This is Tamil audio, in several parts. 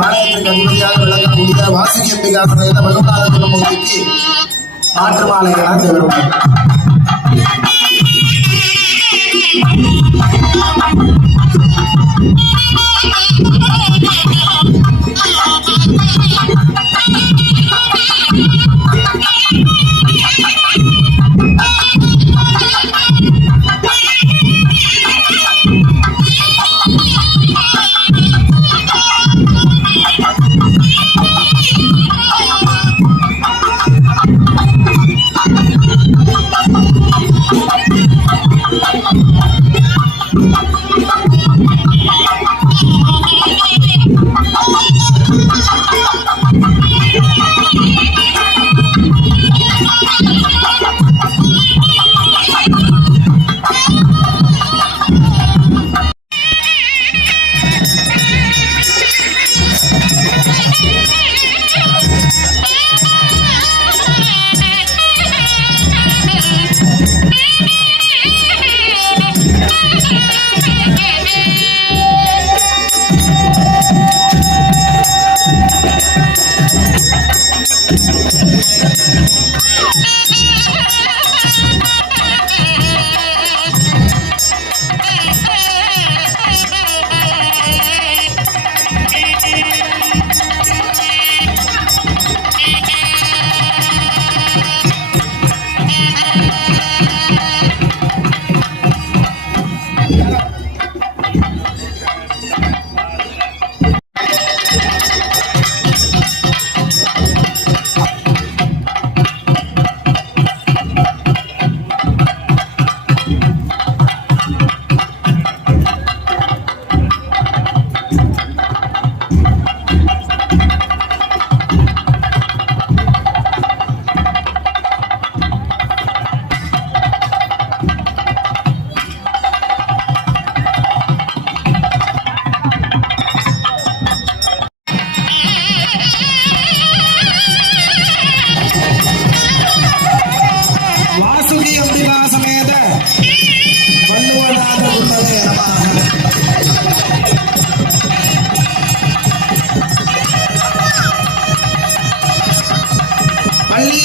ஆலயத்திற்கு அதிபதியாக விளங்கக்கூடிய வாசுகி அம்பிகா சமேத வல்லுநாத குருமூர்த்திக்கு மாற்று மாலைகளாக தேவைப்படும்.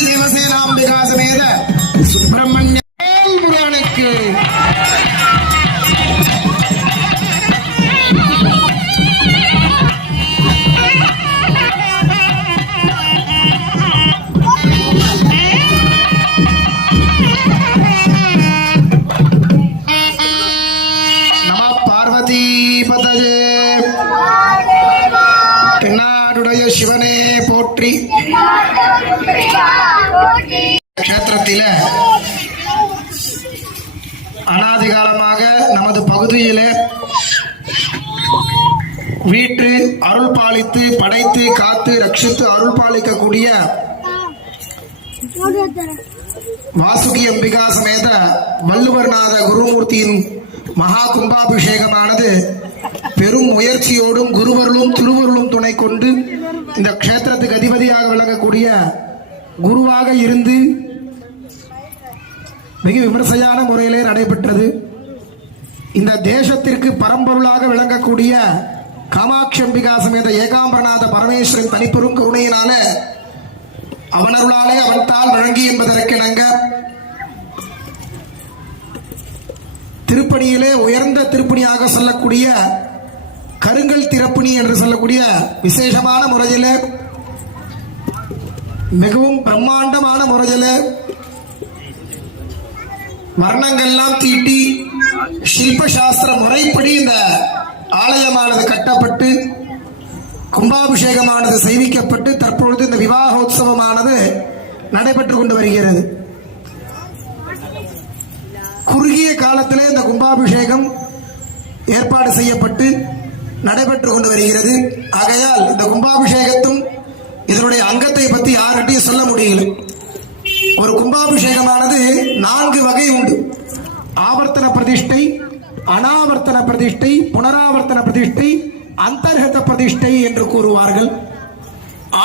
தேவசேனாம்பிகா சமேத சுப்பிரமணிய முருகனுக்கு நம பார்வதி பதஜே. தென்னாடுடைய சிவனே போற்றி. கஷேத்திரத்தில அனாதிகாலமாக நமது பகுதியிலே வீட்டு அருள் பாலித்து படைத்து காத்து ரட்சித்து அருள் பாலிக்கக்கூடிய வாசுகி அம்பிகா சமேத வல்லுவர்நாத குருமூர்த்தியின் மகா கும்பாபிஷேகமானது பெரும் முயற்சியோடும் குருவருளும் திருவருளும் துணை கொண்டு இந்த க்ஷேத்திரத்துக்கு அதிபதியாக விளங்கக்கூடிய குருவாக இருந்து மிக விமர்சையான முறையிலே நடைபெற்றது. இந்த தேசத்திற்கு பரம்பொருளாக விளங்கக்கூடிய காமாட்சி அம்பிகா சமேத ஏகாம்பரநாத பரமேஸ்வரன் தனிப்பெரும் கருணையினால அவனருளாலே அவன் தாள் வழங்கி என்பதற்கிணங்க திருப்பணியிலே உயர்ந்த திருப்பணியாக சொல்லக்கூடிய கருங்கல் திறப்பணி என்று சொல்லக்கூடிய விசேஷமான முறையிலே மிகவும் பிரம்மாண்டமான முறையில் வர்ணங்கள்லாம் தீட்டி சில்பசாஸ்திர முறைப்படி இந்த ஆலயமானது கட்டப்பட்டு கும்பாபிஷேகமானது செய்விக்கப்பட்டு தற்பொழுது இந்த விவாகோத்சவமானது நடைபெற்றுக் கொண்டு வருகிறது. குறுகிய காலத்திலே இந்த கும்பாபிஷேகம் ஏற்பாடு செய்யப்பட்டு நடைபெற்றுக் கொண்டு வருகிறது. ஆகையால் இந்த கும்பாபிஷேகத்தும் இதனுடைய அங்கத்தை பற்றி யார்கிட்டையும் சொல்ல முடியல. ஒரு கும்பாபிஷேகமானது 4 வகை உண்டு. ஆவர்த்தன பிரதிஷ்டை, அனாவர்த்தன பிரதிஷ்டை, புனராவர்த்தன பிரதிஷ்டை, அந்தர்கத பிரதிஷ்டை என்று கூறுவார்கள்.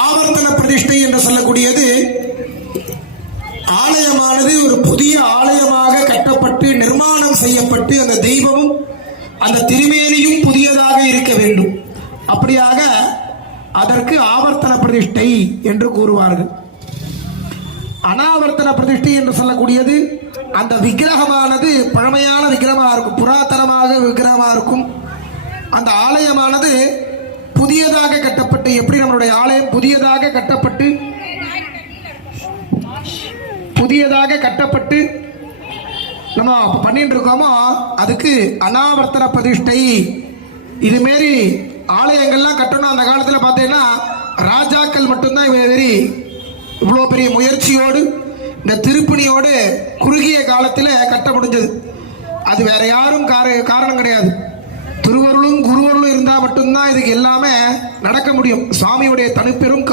ஆவர்த்தன பிரதிஷ்டை என்று சொல்லக்கூடியது ஆலயமானது ஒரு புதிய ஆலயமாக கட்டப்பட்டு நிர்மாணம் செய்யப்பட்டு அந்த தெய்வமும் அந்த திருமேனியும் புதியதாக இருக்க வேண்டும். அப்படியாக அதற்கு ஆவர்த்தன பிரதிஷ்டை என்று கூறுவார்கள். அனாவர்த்தன பிரதிஷ்டை என்று சொல்லக்கூடியது அந்த விக்கிரகமானது பழமையான விக்கிரகமாக இருக்கும், புராதனமாக விக்கிரகமாக இருக்கும். அந்த ஆலயமானது புதியதாக கட்டப்பட்டு, எப்படி நம்மளுடைய ஆலயம் புதியதாக கட்டப்பட்டு நம்ம பண்ணிட்டு இருக்கோமோ அதுக்கு அனாவர்த்தன பிரதிஷ்டை. இதுமாரி ஆலயங்கள்லாம் கட்டணும். அந்த காலத்தில் பார்த்தீங்கன்னா ராஜாக்கள் மட்டும்தான் இவ்வளோ பெரிய முயற்சியோடு இந்த திருப்பணியோடு குறுகிய காலத்தில் கட்ட முடிஞ்சது. அது வேற யாரும் காரணம் கிடையாது. திருவருளும் குருவருளும் இருந்தால் மட்டும்தான் இதுக்கு எல்லாமே நடக்க முடியும். சுவாமியுடைய தனிப்பெரும்